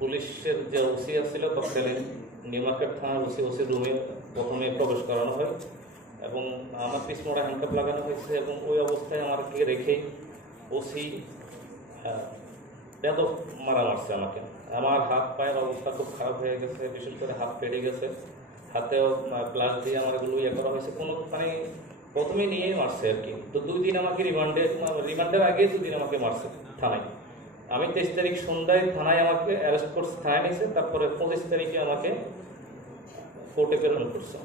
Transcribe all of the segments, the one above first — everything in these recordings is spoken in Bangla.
পুলিশের যে ওসি ছিল তৎকালীন নিউ মার্কেট থানার ওসি রুমে প্রথমে প্রবেশ করানো হয় এবং আমার পিছমোড়া হ্যান্ডকাপ লাগানো হয়েছে এবং ওই অবস্থায় আমাকে রেখে ওসি বেদক মারছে আমাকে। আমার হাত পায়ের অবস্থা খুব খারাপ হয়ে গেছে, বিশেষ করে হাত ফেটে গেছে, হাতেও গ্লাস দিয়ে আমার এগুলো করা হয়েছে। কোনো মানে প্রথমে নিয়েই মারছে আর কি। তো 2 দিন আমাকে রিমান্ডের আগে 2 দিন আমাকে মারছে থানায়। আমি 23 তারিখ সন্ধ্যায় থানায় আমাকে অ্যারেস্ট করছে, থানায় নিয়েছে। তারপরে 25 তারিখে আমাকে কোর্টে প্রেরণ করছে।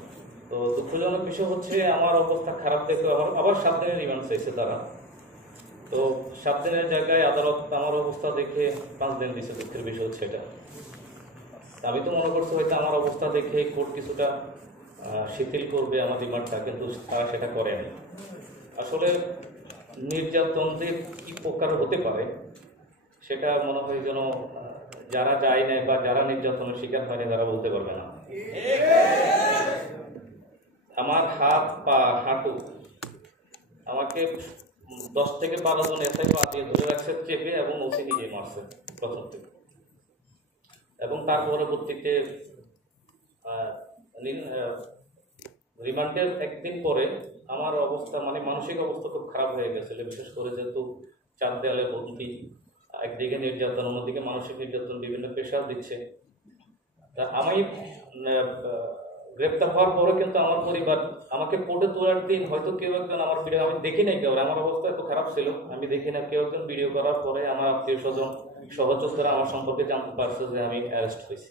তো দুঃখজনক বিষয় হচ্ছে আমার অবস্থা খারাপ দেখে আবার 7 দিনের রিমান্ড চাইছে তারা। তো 7 দিনের জায়গায় আদালত আমার অবস্থা দেখে 5 দিন দিয়েছে। দুঃখের বিষয় হচ্ছে এটা। আমি তো মনে করছি হয়তো আমার অবস্থা দেখে কোর্ট কিছুটা শিথিল করবে আমার রিমান্ডটা, কিন্তু তারা সেটা করে না। আসলে নির্যাতনদের কি প্রকার হতে পারে সেটা মনে হয় যেন যারা যায় না বা যারা নির্যাতনের শিকার হয়নি তারা বলতে পারবে না। আমার হাত পা হাঁটু আমাকে 10 থেকে 12 জন এসআই পা দিয়ে ধরে রাখছে চেপে, এবং ওসি নিজে মারছে প্রথম থেকে। এবং তার পরবর্তীতে রিমান্ডের একদিন পরে আমার অবস্থা মানে মানসিক অবস্থা খুব খারাপ হয়ে গেছিল। বিশেষ করে যেহেতু 4 দেয়ালে বন্দী, একদিকে নির্যাতন, অন্যদিকে মানসিক নির্যাতন, বিভিন্ন প্রেশার দিচ্ছে। তা আমি গ্রেপ্তার হওয়ার পরে কিন্তু আমার পরিবার আমাকে কোর্টে তোলার দিন হয়তো কেউ একজন আমার ভিডিও, আমি দেখি নাই কেউ, আমার অবস্থা এত খারাপ ছিল আমি দেখি না, কেউ একজন ভিডিও করার পরে আমার আত্মীয় স্বজন সহযোদ্ধারা আমার সম্পর্কে জানতে পারছে যে আমি অ্যারেস্ট হয়েছি।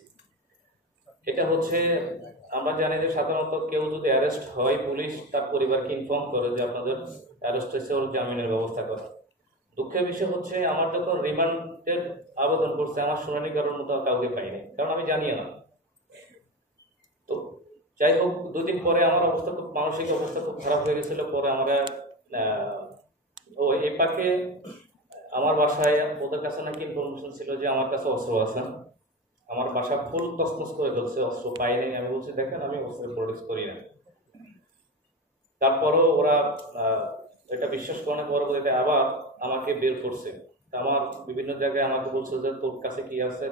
এটা হচ্ছে আমরা জানি যে সাধারণত কেউ যদি অ্যারেস্ট হয় পুলিশ তার পরিবারকে ইনফর্ম করে যে আপনাদের অ্যারেস্ট হয়েছে, ওর জামিনের ব্যবস্থা করে। দুঃখের বিষয় হচ্ছে আমার যখন রিমান্ডের আবেদন করছে আমার শুনানি করার মতো কাউকে পাইনি, কারণ আমি জানিও না। তো যাই হোক, 2 দিন পরে আমার অবস্থা খুব মানসিক অবস্থা খুব খারাপ হয়ে গেছিল। পরে আমরা এই পাকে আমার বাসায় ওদের কাছে নাকি ইনফরমেশন ছিল যে আমার কাছে অস্ত্র আছে। আমার বাসা ফুল তসমস করে ধরছে, অস্ত্র পাইনি। আমি বলছি দেখেন আমি অস্ত্রের প্রডিউস করি না। তারপরও ওরা এটা বিশ্বাস করার পরবর্তীতে আবার আমাকে বের করছে। আমার বিভিন্ন জায়গায় আমাকে বলছে যে তোর কাছে কি আছে,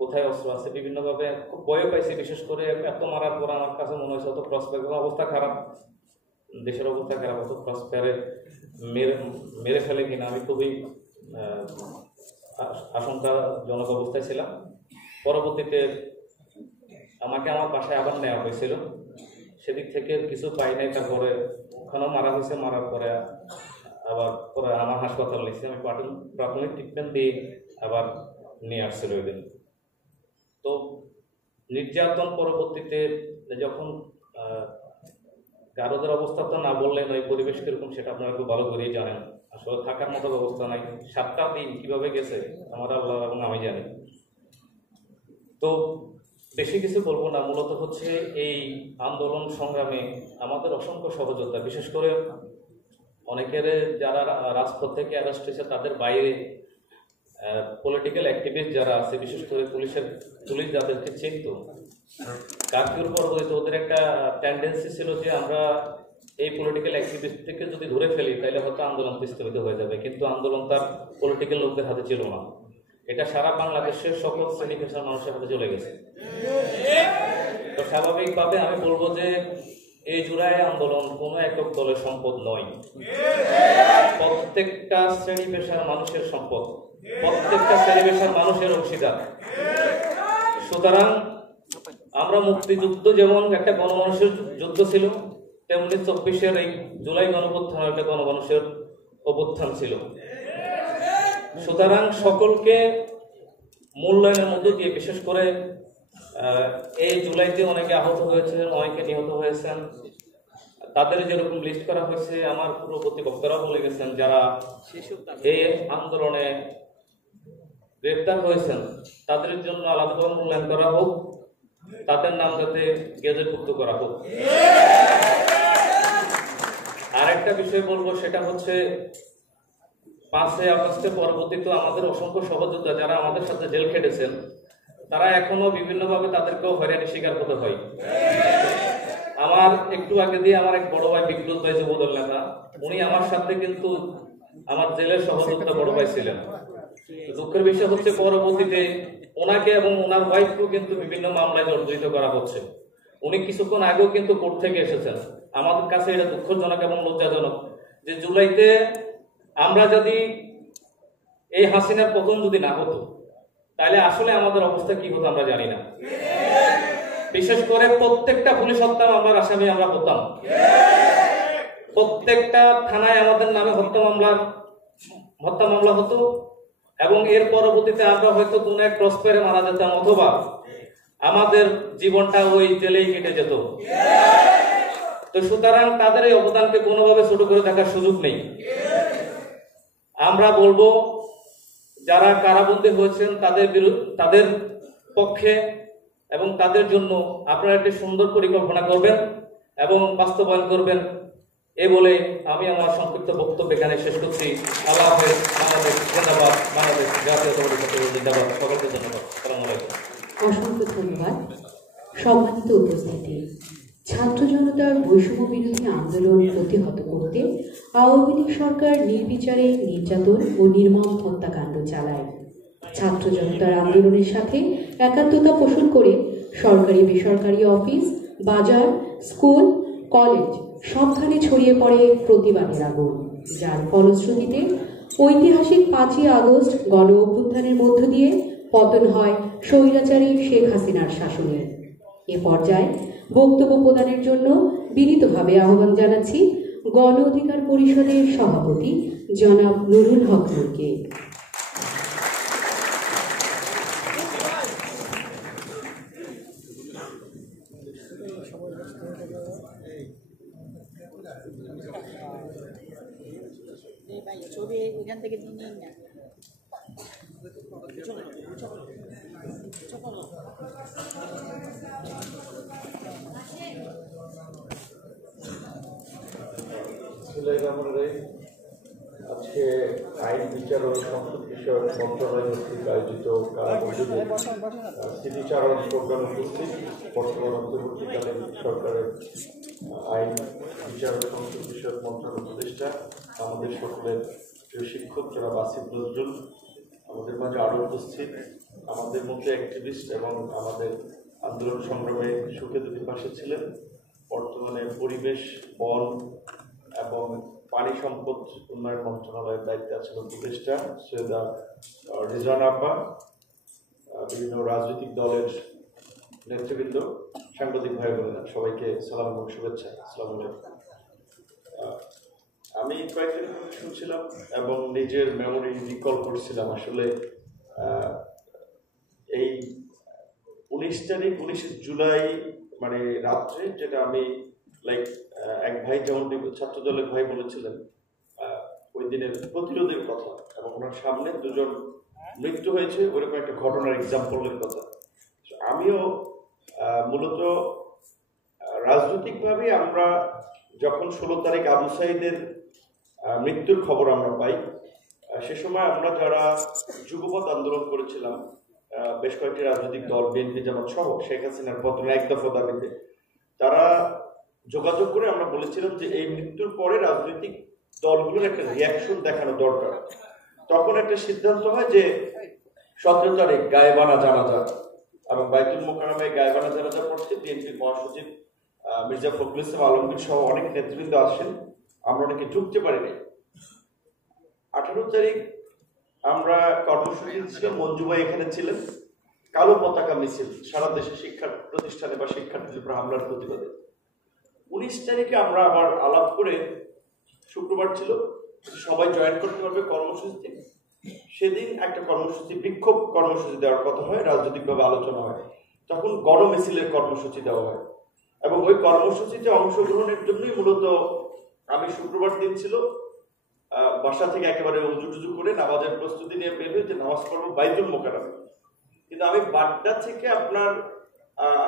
কোথায় অস্ত্র আছে, বিভিন্নভাবে খুব ভয় পাইছি। বিশেষ করে এত মারার পর আমার কাছে মনে হয়েছে অত প্রসপেক্ট অবস্থা খারাপ, দেশের অবস্থা খারাপ, অত প্রসপেক্টে মেরে ফেলে কিনা আমি খুবই আশঙ্কাজনক অবস্থায় ছিলাম। পরবর্তীতে আমাকে আমার বাসায় আবার নেওয়া হয়েছিল, সেদিক থেকে কিছু পাই নাই। তারপরে ওখানেও মারা হয়েছে, মারার পরে আবার পরে আমার হাসপাতাল নিয়েছে, আমি প্রাথমিক ট্রিটমেন্ট দিয়ে আবার নিয়ে আসছিল ওই দিন। তো নির্যাতন পরবর্তীতে যখন গারদের অবস্থা তো না বললেন, ওই পরিবেশ কিরকম সেটা আপনারা খুব ভালো করেই জানেন। আসলে থাকার মতো ব্যবস্থা নাই। 7টা দিন কিভাবে গেছে আমার আল্লাহ এবং আমি জানি। তো বেশি কিছু বলবো না, মূলত হচ্ছে এই আন্দোলন সংগ্রামে আমাদের অসংখ্য সহযোদ্ধা, বিশেষ করে অনেকের যারা রাজপথ থেকে অ্যারেস্ট হয়েছে তাদের বাইরে পলিটিক্যাল অ্যাক্টিভিস্ট যারা আছে, বিশেষ করে পুলিশ যাদেরকে চিনত, কারফিউর পরবর্তীতে ওদের একটা টেন্ডেন্সি ছিল যে আমরা এই পলিটিক্যাল অ্যাক্টিভিস্ট থেকে যদি ধরে ফেলি তাহলে হয়তো আন্দোলন স্থগিত হয়ে যাবে, কিন্তু আন্দোলন তার পলিটিক্যাল লোকদের হাতে ছিল না। এটা সারা বাংলাদেশের সকল শ্রেণী পেশার মানুষের হাতে চলে গেছে। তো স্বাভাবিকভাবে আমি বলবো যে এই জুলাই আন্দোলন কোনো একক দলের সম্পদ নয়, প্রত্যেকটা শ্রেণী পেশার মানুষের সম্পদ, প্রত্যেকটা শ্রেণী পেশার মানুষের অংশীদার। সুতরাং আমরা মুক্তিযুদ্ধ যেমন একটা গণমানুষের যুদ্ধ ছিল, তেমনি 24-এর এই জুলাই গণঅভ্যুত্থান একটা গণমানুষের অভ্যুত্থান ছিল। সুতরাং সকলকে মূল্যায়নের মধ্য দিয়ে, বিশেষ করে এই জুলাইতে অনেকে আহত হয়েছেন, অনেকে নিহত হয়েছেন, তাদের যেরকম লিস্ট করা হয়েছে আমার পূর্ববর্তী বক্তারাও বলে গেছেন, যারা এই আন্দোলনে গ্রেপ্তার হয়েছেন তাদের জন্য আলাদাভাবে মূল্যায়ন করা হোক, তাদের নাম যাতে গেজেটভুক্ত করা হোক। আরেকটা বিষয় বলবো, সেটা হচ্ছে 5ই আগস্টের পরবর্তীতে আমাদের অসংখ্য সহযোদ্ধা যারা আমাদের সাথে জেল খেটেছেন, তারা এখনো বিভিন্নভাবে তাদেরকেও হয়রানি শিকার হতে হয়। আমার একটু আগে দিয়ে আমার এক বড় ভাই বিপ্লব ভাই যুবদল নেতা, উনি আমার সাথে কিন্তু আমার জেলের সহযোদ্ধা বড় ভাই ছিলেন। দুঃখের বিষয় হচ্ছে পরবর্তীতে ওনাকে এবং ওনার ওয়াইফকেও কিন্তু বিভিন্ন মামলায় জর্জরিত করা হচ্ছে। উনি কিছুক্ষণ আগেও কিন্তু কোর্ট থেকে এসেছেন। আমাদের কাছে এটা দুঃখজনক এবং লজ্জাজনক যে জুলাইতে আমরা যদি এই হাসিনার পতন যদি না হতো তাহলে আসলে আমাদের অবস্থা কি হতো আমরা জানি না। বিশেষ করে প্রত্যেকটা পুলিশ হত্যা মামলার আসামি আমরা হতাম, প্রত্যেকটা থানায় আমাদের নামে হত্যা মামলা হতো এবং এর পরবর্তীতে আমরা হয়তো কোন এক ক্রস করে মারা যেতাম অথবা আমাদের জীবনটা ওই জেলেই কেটে যেত। তো সুতরাং তাদের এই অবদানকে কোনোভাবে ছোট করে দেখার সুযোগ নেই। আমরা বলবো যারা কারাবন্দী হয়েছেন তাদের পক্ষে এবং তাদের জন্য আপনারা একটি সুন্দর পরিকল্পনা করবেন এবং বাস্তবায়ন করবেন। এ বলে আমি আমার সংক্ষিপ্ত বক্তব্য এখানে শেষ করছি। আল্লাহ হাফেজ। বাংলাদেশ জিন্দাবাদ, বাংলাদেশ জাতীয়তাবাদী ছাত্র জিন্দাবাদ। সকলকে ধন্যবাদ। আসসালামু আলাইকুম। অসংখ্য ধন্যবাদ। সম্মানিত উপস্থিতি, ছাত্র জনতার বৈষম্য বিরোধী আন্দোলন প্রতিহত করতে আওয়ামী লীগ সরকার নির্বিচারে নির্যাতন ও নির্মম হত্যাকাণ্ড চালায়। ছাত্র জনতার আন্দোলনের সাথে একাত্মতা পোষণ করে সরকারি বেসরকারি অফিস, বাজার, স্কুল, কলেজ সবখানে ছড়িয়ে পড়ে প্রতিবাদের আগুন, যার ফলশ্রুতিতে ঐতিহাসিক 5ই আগস্ট গণ অভ্যুত্থানের মধ্য দিয়ে পতন হয় স্বৈরাচারী শেখ হাসিনার শাসনে। এ পর্যায়ে বক্তব্য প্রদানের জন্য বিনীতভাবে আহ্বান জানাচ্ছি গণ অধিকার পরিষদের সভাপতি জনাব নুরুল হক নূরকে। ছবি এখান থেকে নিয়ে নিন না। আজকে আইন বিচার ও সংসদ বিষয়ক মন্ত্রণালয় কর্তৃক আয়োজিত কারাবন্দীদের স্মৃতিচারণ প্রোগ্রামে উপস্থিত বর্তমান অন্তর্বর্তীকালীন সরকারের আইন বিচার ও সংসদ বিষয়ক মন্ত্রণালয় উপদেষ্টা, আমাদের সকলের প্রিয় শিক্ষক যারা আসিফ নজরুল, আমাদের মাঝে আরও উপস্থিত আমাদের মধ্যে অ্যাক্টিভিস্ট এবং আমাদের আন্দোলন সংগ্রামে সুখে দুটি পাশে ছিলেন। বর্তমানে পরিবেশ, বন এবং পানি সম্পদ উন্নয়ন মন্ত্রণালয়ের দায়িত্বে আছেন উপদেষ্টা সৈয়দা রিজওয়ানা আপা, বিভিন্ন রাজনৈতিক দলের নেতৃবৃন্দ, সাংবাদিক ভাই বোনেরা, সবাইকে সালাম এবং শুভেচ্ছা। আসসালামু আলাইকুম। আমি কয়েকদিন শুনছিলাম এবং নিজের মেমোরি রিকল করছিলাম। আসলে এই 19 জুলাই মানে রাত্রে, যেটা আমি এক ভাই যেমন ছাত্র দলের ভাই বলেছিলেন ওই দিনের প্রতিরোধের কথা এবং ওনার সামনে দুজন মৃত্যু হয়েছে ওইরকম একটা ঘটনার এক্সাম্পলের কথা। আমিও মূলত রাজনৈতিকভাবে আমরা যখন 16 তারিখ আবু সাঈদের মৃত্যুর খবর আমরা পাই, সে সময় আমরা যারা যুগপৎ আন্দোলন করেছিলাম বেশ কয়েকটি রাজনৈতিক দল, বিএনপি জামাত সহ শেখ হাসিনার পতন এক দফা দাবিতে, তারা যোগাযোগ করে আমরা বলেছিলাম যে এই মৃত্যুর পরে রাজনৈতিক দলগুলোর একটা রিয়াকশন দেখানো দরকার। তখন একটা সিদ্ধান্ত হয় যে 17 তারিখ গায়েবানা জানাজা এবং বাইতুল মোকাররমে গায়েবানা জানাজা পড়ছে। বিএনপির মহাসচিব মির্জা ফখরুল ইসলাম আলমগীর সহ অনেক নেতৃবৃন্দ আসেন, আমরা অনেকে ঢুকতে পারিনি। 18 তারিখ আমরা কর্মসূচি ছিলাম, মঞ্জুবাই এখানে ছিলেন, কালো পতাকা মিছিল সারা দেশে শিক্ষা প্রতিষ্ঠানে বা শিক্ষার্থীদের উপর হামলার প্রতিবাদে। 19 তারিখে আমরা আবার আলাপ করে, শুক্রবার ছিল, সবাই জয়েন করতে পারবে কর্মসূচিতে। সেদিন একটা কর্মসূচি, বিক্ষোভ কর্মসূচি দেওয়ার কথা হয়, রাজনৈতিকভাবে আলোচনা হয়, তখন গণমিছিলের কর্মসূচি দেওয়া হয় এবং ওই কর্মসূচিতে অংশগ্রহণের জন্যই মূলত আমি শুক্রবার দিন ছিল বাসা থেকে একেবারে উজু টুজু করে নামাজের প্রস্তুতি নিয়ে বের হয়ে যে নামাজ পড়বো বাইতুল মোকাররমে। কিন্তু আমি বাড্ডা থেকে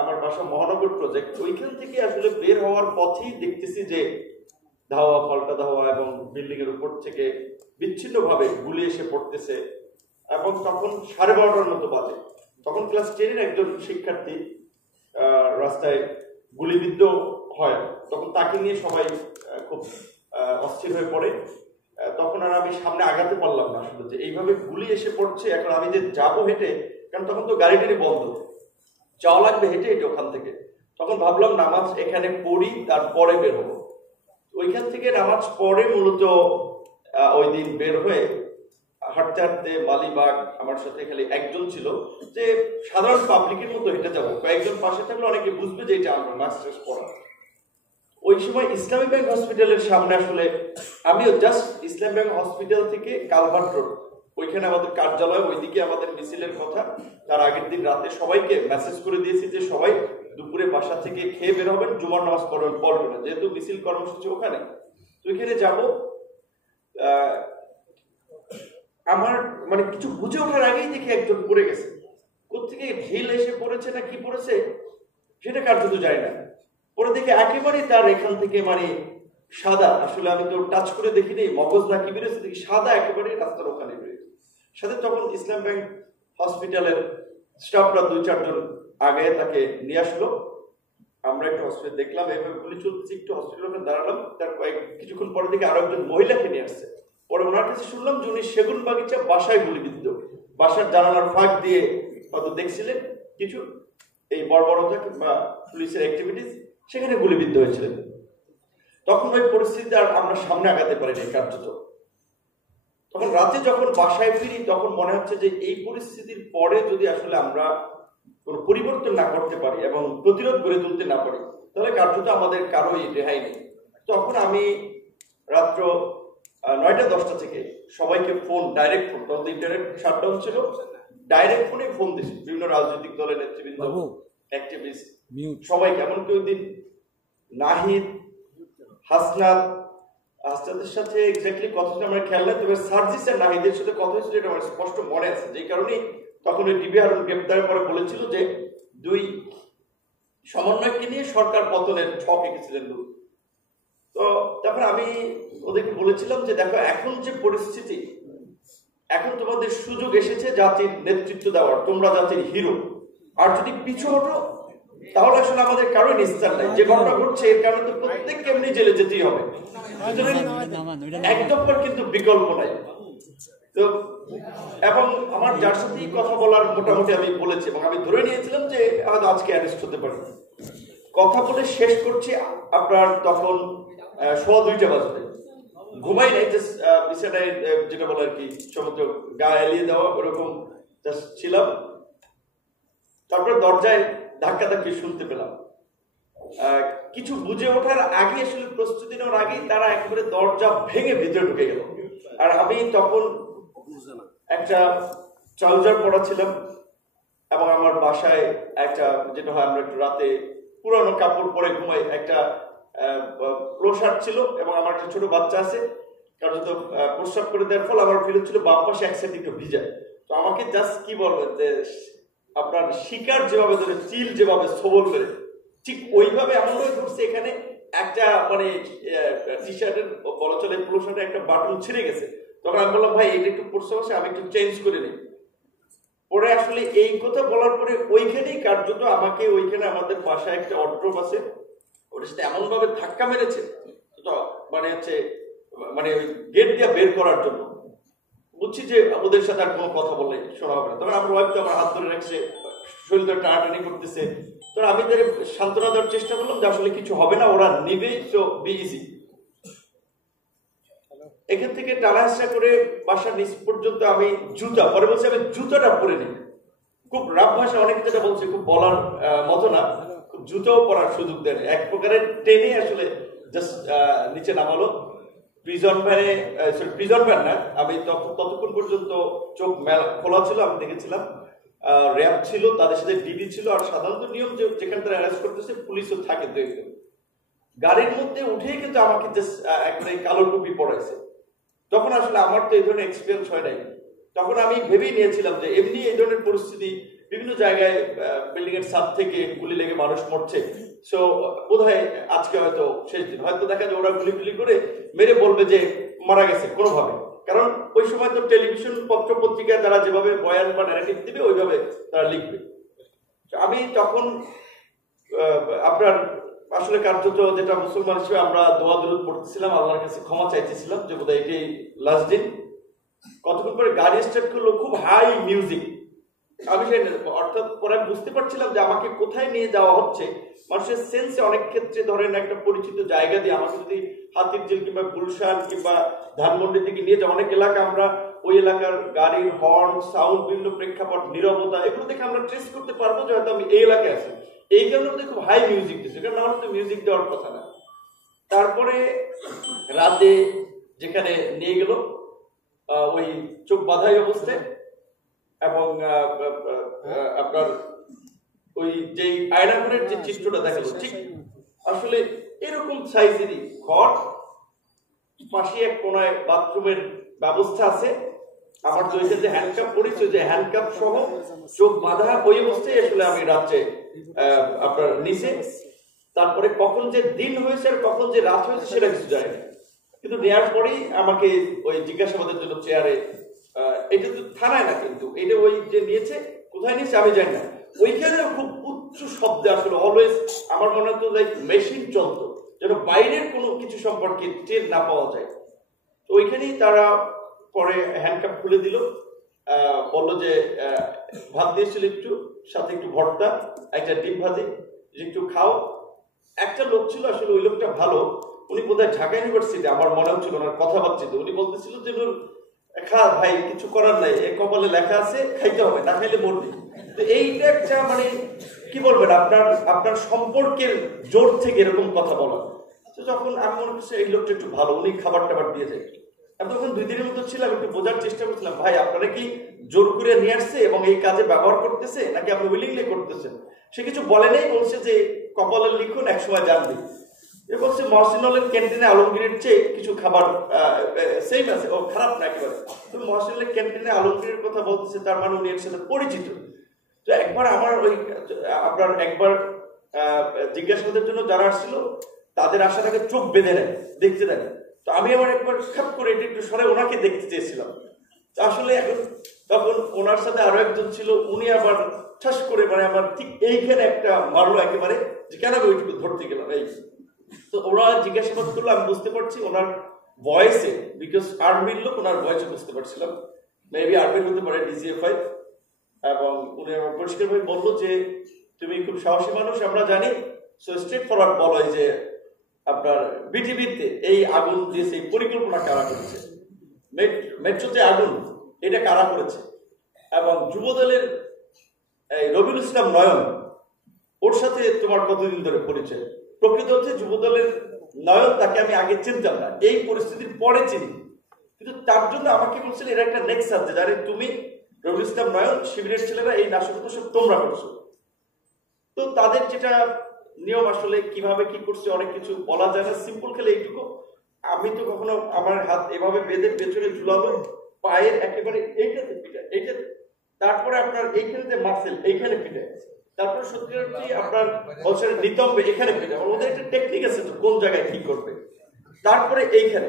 আমার বাসা মহানগর প্রজেক্ট, ওইখান থেকে আসলে বের হওয়ার পথেই দেখতেছি যে ধাওয়া পাল্টা ধাওয়া এবং বিল্ডিং এর উপর থেকে বিচ্ছিন্নভাবে গুলি এসে পড়তেছে এবং তখন 12:30টার মতো বাজে। তখন ক্লাস 10-এর একজন শিক্ষার্থী রাস্তায় গুলিবিদ্ধ হয়, তখন তাকে নিয়ে সবাই খুব অস্থির হয়ে পড়ে তখন আর আমি সামনে আগাতে পারলাম না আসলে, যে এইভাবে গুলি এসে পড়ছে, এখন আমি যে যাবো হেঁটে, কারণ তখন তো গাড়ি টাড়ি বন্ধ, যাওয়া লাগবে হেঁটে হেঁটে ওখান থেকে। তখন ভাবলাম নামাজ এখানে পড়ি, তারপরে বের হবো। ওইখান থেকে নামাজ পড়ে মূলত ওই দিন বের হয়ে হাঁটতে হাঁটতে মালিবাগ, আমার সাথে খালি একজন ছিল, যে সাধারণ পাবলিকের মতো হেঁটে যাবো, কয়েকজন পাশে থাকলে অনেকে বুঝবে যে এটা আমরা মাস্টার্স পড়া। ওই সময় ইসলামী ব্যাংক হসপিটালের সামনে আসলে আমিও জাস্ট ইসলামী ব্যাংক হসপিটাল থেকে কালভার্ট রোড, ওইখানে আমাদের কার্যালয়, ওইদিকে আমাদের মিছিলের কথা। তার আগের দিন রাতে সবাইকে মেসেজ করে দিয়েছি যে সবাই দুপুরে বাসা থেকে খেয়ে বের হবেন, জুমার নামাজ পড়বেন না, যেহেতু মিছিল কর্মসূচি ওখানে। তো ওইখানে যাব, আমার মানে কিছু বুঝে ওঠার আগেই দেখি একজন পড়ে গেছে। কোথেকে ঢিল এসে পড়েছে না কি পড়েছে সেটা কার্যত জানি না। পরে দেখি একেবারে তার এখান থেকে মানে সাদা, আসলে আমি তো টাচ করে দেখিনি মগজ না কি বেরোচ্ছে, দেখি সাদা একেবারে রাস্তার ওখানে বেরোচ্ছে। সাথে তখন ইসলাম ব্যাংক হসপিটালের স্টাফরা 2-4 জন আগে তাকে নিয়ে আসলো। আমরা একটা হসপিটাল দেখলাম, এভাবে গুলি চলতেছে, একটু হসপিটাল ওখানে দাঁড়ালাম। তার কিছুক্ষণ পরে দিকে আরো একজন মহিলাকে নিয়ে আসছে। পরে ওনার কাছে শুনলাম যে উনি সেগুন বাগিচা বাসায় গুলিবিদ্ধ, বাসার জানালার ফাঁক দিয়ে হয়তো দেখছিলেন কিছু এই বর্বরতা কিংবা পুলিশের অ্যাক্টিভিটিস, সেখানে গুলিবিদ্ধ হয়েছিলেন। তখন ওই পরিস্থিতিতে আর আমরা সামনে আগাতে পারিনি কার্যত। তখন রাতে যখন বাসায় ফিরি, তখন মনে হচ্ছে যে এই পরিস্থিতির পরে যদি আসলে আমরা কোনো পরিবর্তন না করতে পারি এবং প্রতিরোধ গড়ে তুলতে না পারি, তাহলে কার্যত আমাদের কারোই রেহাই নেই। তখন আমি রাত্র 9টা-10টা থেকে সবাইকে ফোন, ডাইরেক্ট ফোন, তখন ইন্টারনেট শাটডাউন ছিল, ডাইরেক্ট ফোনে ফোন দিয়েছি বিভিন্ন রাজনৈতিক দলের নেতৃবৃন্দ, অ্যাক্টিভিস্ট, সবাইকে। এমনকি ওই দিন নাহিদ, হাসনাদের সাথে এক্স্যাক্টলি কথাটা আমার খেয়াল নাই, তবে সার্জিস আর নাহিদের সাথে কথা হয়েছিল, এটা আমার স্পষ্ট মনে আছে। যেই কারণেই তখন ওই ডিবি হারুন গ্রেপ্তারের পরে বলেছিল যে 2 সমন্বয়কে নিয়ে সরকার পতনের ছক এঁকেছিলেন। তো তারপর আমি ওদেরকে বলেছিলাম যে দেখো, এখন যে পরিস্থিতি, এখন তোমাদের সুযোগ এসেছে জাতির নেতৃত্ব দেওয়ার, তোমরা জাতির হিরো। আর যদি পিছু হটো তাহলে আসলে আমাদের কারো নিস্তার নাই। যে ঘটনা ঘটছে এর কারণে তো প্রত্যেককে এমনি জেলে যেতেই হবে, একদম কিন্তু বিকল্প নাই। তো এবং আমার যার সাথেই কথা বলার মোটামুটি আমি বলেছি, এবং আমি ধরে নিয়েছিলাম যে হয়তো আজকে অ্যারেস্ট হতে পারি। কথা বলে শেষ করছি আপনার তখন 2:15 বাজবে। ঘুমাই নাই, জাস্ট বিছানায় যেটা বলে আর কি সমুদ্র গা এলিয়ে দেওয়া ওরকম জাস্ট ছিলাম। তারপরে দরজায় ধাক্কাধাক্কি শুনতে পেলাম। কিছু বুঝে ওঠার আগে, আসলে প্রস্তুতি নেওয়ার আগেই তারা একেবারে দরজা ভেঙে ভিতরে ঢুকে গেল। আর আমি তখন একটা ট্রাউজার পরা ছিলাম, এবং আমার বাসায় একটা, যেটা হয় আমরা একটু রাতে পুরানো কাপড় পরে ঘুমাই, একটা পোশাক ছিল, এবং আমার একটা ছোট বাচ্চা আছে। কারণ তো প্রস্রাব করে দেওয়ার ফলে আমার ফিল হচ্ছিল বাম পাশে এক সাইড একটু ভিজায়। তো আমাকে জাস্ট কি বলবেন যে আপনার শিকার যেভাবে ধরে, চিল যেভাবে সবল করে, ঠিক ওইভাবে এমনভাবে ধরছে এখানে একটা মানে টি শার্টের বলা চলে পুরো শার্টের একটা বাটন ছিঁড়ে গেছে। তখন আমি বললাম ভাই এটা একটু পড়ছে বসে, আমি একটু চেঞ্জ করে নিই। পরে আসলে এই কথা বলার পরে ওইখানেই কার্যত আমাকে, ওইখানে আমাদের বাসায় একটা অড্রপ আছে, ওটার সাথে এমন ভাবে ধাক্কা মেরেছে, মানে হচ্ছে মানে ওই গেট দিয়ে বের করার জন্য। বুঝছি যে ওদের সাথে আর কোনো কথা বললে শোনা হবে না। তখন আমার ওয়াইফ তো আমার হাত ধরে রাখছে, শরীর ধরে টানাটানি করতেছে। তখন আমি তাদের সান্ত্বনা দেওয়ার চেষ্টা করলাম যে আসলে কিছু হবে না, ওরা নিবেই, তো বি ইজি। এখান থেকে টানা হেঁচড়া করে বাসার নিচ পর্যন্ত আমি জুতা, পরে বলছি আমি জুতাটা পরে নিই। খুব রাফ ভাষা অনেক যেটা বলছে, খুব বলার মতো না, খুব জুতাও পরার সুযোগ দেয়, এক প্রকারের টেনে আসলে জাস্ট নিচে নামালো। প্রিজন ভ্যান না, আমি ততক্ষণ পর্যন্ত চোখ খোলা ছিল, আমি দেখেছিলাম র্যাব ছিল, তাদের সাথে ডিবি ছিল। আর সাধারণত নিয়ম যে যেখানে তারা অ্যারেস্ট করতেছে পুলিশও থাকে। তো গাড়ির মধ্যে উঠেই কিন্তু আমাকে জাস্ট একবারে কালো টুপি পড়াইছে। তখন আসলে আমার তো এই ধরনের এক্সপিরিয়েন্স হয় নাই। তখন আমি ভেবেই নিয়েছিলাম যে এমনি এই ধরনের পরিস্থিতি বিভিন্ন জায়গায়, বিল্ডিং এর ছাদ থেকে গুলি লেগে মানুষ মরছে, সো বোধহয় আজকে হয়তো শেষ দিন। হয়তো দেখা যায় ওরা গুলি করে মেরে বলবে যে মারা গেছে কোনোভাবে, কারণ ওই সময় তো টেলিভিশন, পত্র পত্রিকায় তারা যেভাবে বয়ান বা ন্যারেটিভ দিবে ওইভাবে তারা লিখবে। আমি তখন আপনার আসলে কার্যত যেটা মুসলমান হিসেবে আমরা দোয়া দুরুদ পড়তেছিলাম, আল্লাহর কাছে ক্ষমা চাইতেছিলাম যে বোধহয় এটাই লাস্ট দিন। কতক্ষণ পরে গাড়ি স্টার্ট করলো, খুব হাই মিউজিক। আমি অর্থাৎ পরে বুঝতে পারছিলাম যে আমাকে কোথায় নিয়ে যাওয়া হচ্ছে। মানুষের সেন্সে অনেক ক্ষেত্রে ধরেন একটা পরিচিত জায়গা দিয়ে আমাকে যদি হাতিরঝিল কিংবা গুলশান কিংবা ধানমন্ডির দিকে নিয়ে যায়, অনেক এলাকা আমরা ওই এলাকার গাড়ির হর্ন, সাউন্ড, বিভিন্ন প্রেক্ষাপট, নীরবতা, এগুলো দেখে আমরা ট্রেস করতে পারবো যে হয়তো আমি এই এলাকায় আছি। এই কারণে মধ্যে খুব হাই মিউজিক দিচ্ছে, কারণ আমার তো মিউজিক দেওয়ার কথা না। তারপরে রাতে যেখানে নিয়ে গেল ওই চোখ বাঁধাই অবস্থায়, এবং আপনার ওই যে আয়নাঘরের যে চিত্রটা দেখালো, ঠিক আসলে এরকম সাইজেরই ঘর, পাশে এক কোনায় বাথরুমের ব্যবস্থা আছে। আমার তো যে হ্যান্ডকাপ পড়েছে, যে হ্যান্ডকাপ সহ চোখ বাঁধা ওই অবস্থায় আসলে আমি রাত্রে আপনার নিচে। তারপরে কখন যে দিন হয়েছে আর কখন যে রাত হয়েছে সেটা কিছু জানি না, কিন্তু নেওয়ার পরেই আমাকে ওই জিজ্ঞাসাবাদের জন্য চেয়ারে, এটা তো থানায় না, কিন্তু এটা ওই যে নিয়েছে, কোথায় নিয়েছে আমি জানি না, ওইখানে খুব উচ্চ শব্দে আসলে অলওয়েজ আমার মনে হতো লাইক মেশিন চলতো, যেন বাইরের কোনো কিছু সম্পর্কে টের না পাওয়া যায়। তো ওইখানেই তারা পরে হ্যান্ডকাপ খুলে দিল, বললো যে ভাত দিয়েছিল একটু, সাথে একটু ভর্তা, একটা ডিম ভাজি, একটু খাও। একটা লোক ছিল, আসলে ওই লোকটা ভালো, উনি বোধহয় ঢাকা ইউনিভার্সিটি, আমার মনে হচ্ছিল ওনার কথাবার্তা, উনি বলতেছিল যে খা ভাই, কিছু করার নাই, এ কপালে লেখা আছে, খাইতে হবে, না খাইলে মরবি। তো এইটা একটা মানে কি বলবেন, আপনার সম্পর্কের জোর থেকে এরকম কথা বলা। তো যখন আমি মনে করছি এই লোকটা একটু ভালো, উনি খাবার টাবার দিয়ে যায়। আমি তখন 2 দিনের মতো ছিলাম, একটু বোঝার চেষ্টা করছিলাম, ভাই আপনারা কি জোর করে নিয়ে আসছে এবং এই কাজে ব্যবহার করতেছে, নাকি আপনি উইলিংলি করতেছেন? সে কিছু বলে নাই, বলছে যে কপালের লিখুন, একসময় জানবে। এ বলছে মহসিনুলের ক্যান্টিনে আলমগীরের চেয়ে কিছু খাবার সেম আছে, ও খারাপ না একেবারে। তো মহসিনুলের ক্যান্টিনে আলমগীরের কথা বলতেছে, তার মানে উনি এর সাথে পরিচিত। তো একবার আমার ওই আপনার একবার জিজ্ঞাসাবাদের জন্য যারা আসছিল, তাদের আসার আগে চোখ বেঁধে নেয়, দেখতে দেয়। তো আমি আমার একবার খাপ করে এটা একটু সরে ওনাকে দেখতে চেয়েছিলাম। আসলে এখন তখন ওনার সাথে আরো একজন ছিল, উনি আবার ঠাস করে মানে আমার ঠিক এইখানে একটা মারলো একেবারে, যে কেন আমি ওইটুকু ধরতে গেলাম। এই তো ওরা জিজ্ঞাসাবাদ করলো, আমি বুঝতে পারছি ওনার ভয়েসে, বিকজ আর্মির লোক, ওনার ভয়েসে বুঝতে পারছিলাম, মেবি আর্মির হতে পারে, ডিজিএফআই। এবং উনি আমার পরিষ্কারভাবে বললো যে তুমি খুব সাহসী মানুষ, আমরা জানি, সো স্ট্রেট ফরওয়ার্ড বলো যে আপনার বিটিভিতে এই আগুন দিয়েছে, এই পরিকল্পনা কারা করেছে, মেট্রোতে আগুন এটা কারা করেছে, এবং যুবদলের এই রবিউল ইসলাম নয়ন, ওর সাথে তোমার কতদিন ধরে পরিচয়? প্রকৃত হচ্ছে যুবদলের নয়ন, তাকে আমি আগে চিনতাম না, এই পরিস্থিতির পরে চিনি। কিন্তু তার জন্য আমাকে বলছেন এরা একটা নেক্সট সাবজেক্ট, আরে তুমি রবিউল ইসলাম নয়ন, শিবিরের ছেলেরা, এই নাশকতা সব তোমরা করছো। তো তাদের যেটা নিয়ম, আসলে কিভাবে কি করছে অনেক কিছু বলা যায় না, সিম্পল খেলে এইটুকু, আমি তো কখনো আমার হাত এভাবে বেঁধে পেছনে ঝুলাবো, পায়ের একেবারে এইটাতে পিঠা, এইটাতে, তারপরে আপনার এইখানে মাসেল এইখানে পিঠে, তারপরে সত্যি আপনার বছরের নিতম্বে এখানে পিঠে, ওদের একটা টেকনিক আছে তো কোন জায়গায় কি করবে, তারপরে এইখানে